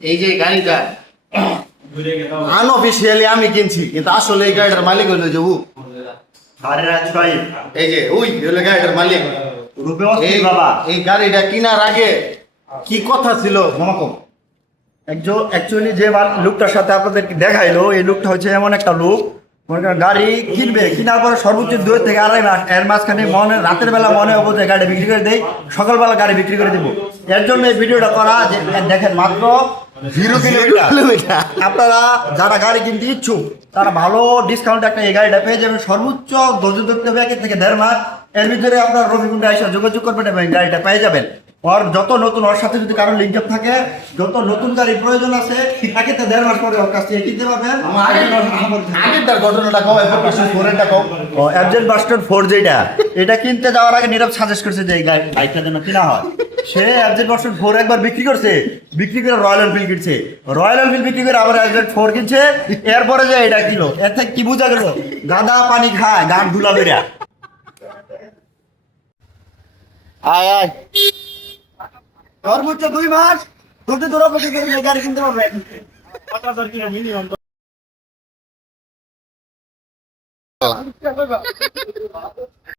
এই যে গাড়িটা আনঅফিসিয়ালি আমি কিনছি, কিন্তু আসলে এই গাড়িটার মালিক হলো যে ও। এই যে ওই হলো গাড়িটার মালিক। এই গাড়িটা কেনার আগে কি কথা ছিল মামাকো? অ্যাকচুয়ালি যে লুকটার সাথে আপনাদেরকে দেখাইলো, এই লুকটা হচ্ছে এমন একটা লুক, মনে করেন গাড়ি কিনবে, কেনার পরে সর্বোচ্চ 2 থেকে 2.5 মাস, এর মাঝখানে রাতের বেলা মনে হবো যে গাড়ি বিক্রি করে দেয়, সকালবেলা গাড়ি বিক্রি করে দিব। এর জন্য এই ভিডিওটা করা যে দেখেন মাত্র 0 কিলোমিটার। আপনারা যারা গাড়ি কিনতে ইচ্ছুক তারা ভালো ডিসকাউন্ট একটা এই গাড়িটা পেয়ে যাবেন। সর্বোচ্চ ধৈর্য ধরতে হবে 1 থেকে 1.5 মাস। এর ভিতরে আপনার রবিকুণ্ডে এসে যোগাযোগ করবেন এবং গাড়িটা পেয়ে যাবেন। ওর যত নতুন, ওর সাথে যদি কারো লিঙ্ক আপ থাকে, যত নতুন গাড়ি প্রয়োজন আছে, তাকে তো 1.5 মাস পরে ওর কাছ থেকে কিনতে পারবেন। আগেরটার ঘটনাটা কও, এরপর কিছু ফোরেনটা কও। অ্যাবজেন্ট বাস্টার 4 যেটা, এটা কিনতে যাওয়ার আগে নীরব সাজেস্ট করছে যে এই বাইকটা যেন কিনা হয়। সে অ্যাবজেন্ট বাস্টার 4 একবার বিক্রি করছে, বিক্রি করে রয়্যাল এনফিল্ড কিনছে, রয়্যাল এনফিল্ড বিক্রি করে আবার অ্যাবজেন্ট 4 কিনছে। এরপরে যে এটা কিলো, এর থেকে কি বোঝা গেল? গাদা পানি খায়, গান ধুলা বেরা। আয় আয়, সর্বোচ্চ 2 মাস ধৈর্য ধরে গাড়ি কিনতে পারবেন।